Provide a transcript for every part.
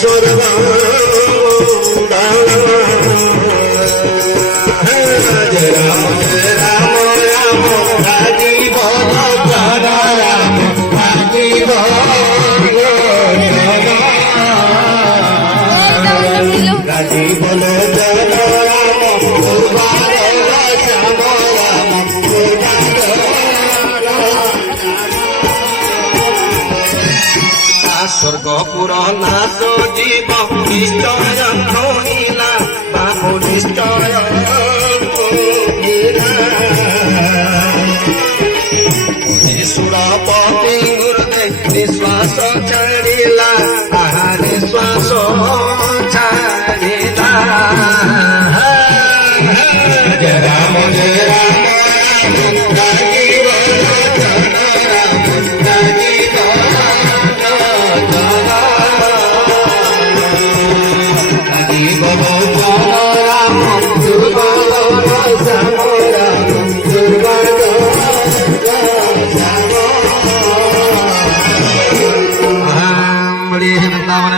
স্বর্গ স্বর্গপুর নাথ জীব নিশ্চয় কহিলা বাবু নিশ্চয় সুরপতি গুরুদেব নিঃশ্বাস ছাড়িলা তাহার শ্বাস ছাড়িলা জয় রাম জয় রাম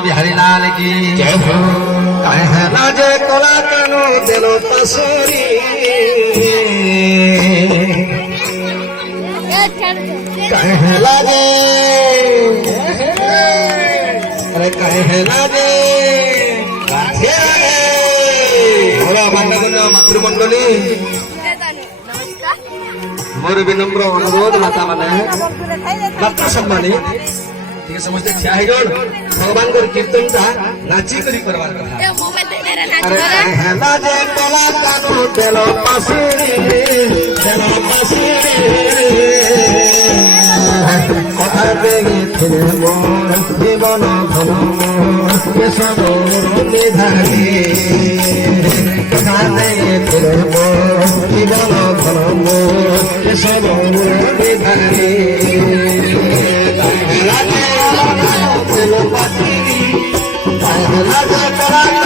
बिहारी लाल की कहना जे कोला कानो दिलो पसोरी कहला जे अरे कहला जे मातृमंडली मोर विनम्र अनुरोध माता माने मातृ सम्मानी ठीक समझते क्या है जोन भगवान को कीर्तन था नाची करी करवार कथा अरे कहला जे कोला कानो देलो पासिरी कथा बेगे थे मोर जीवन धन ये सब निधारी कथा बेगे थे मोर जीवन धन ये सब निधारी कहला जे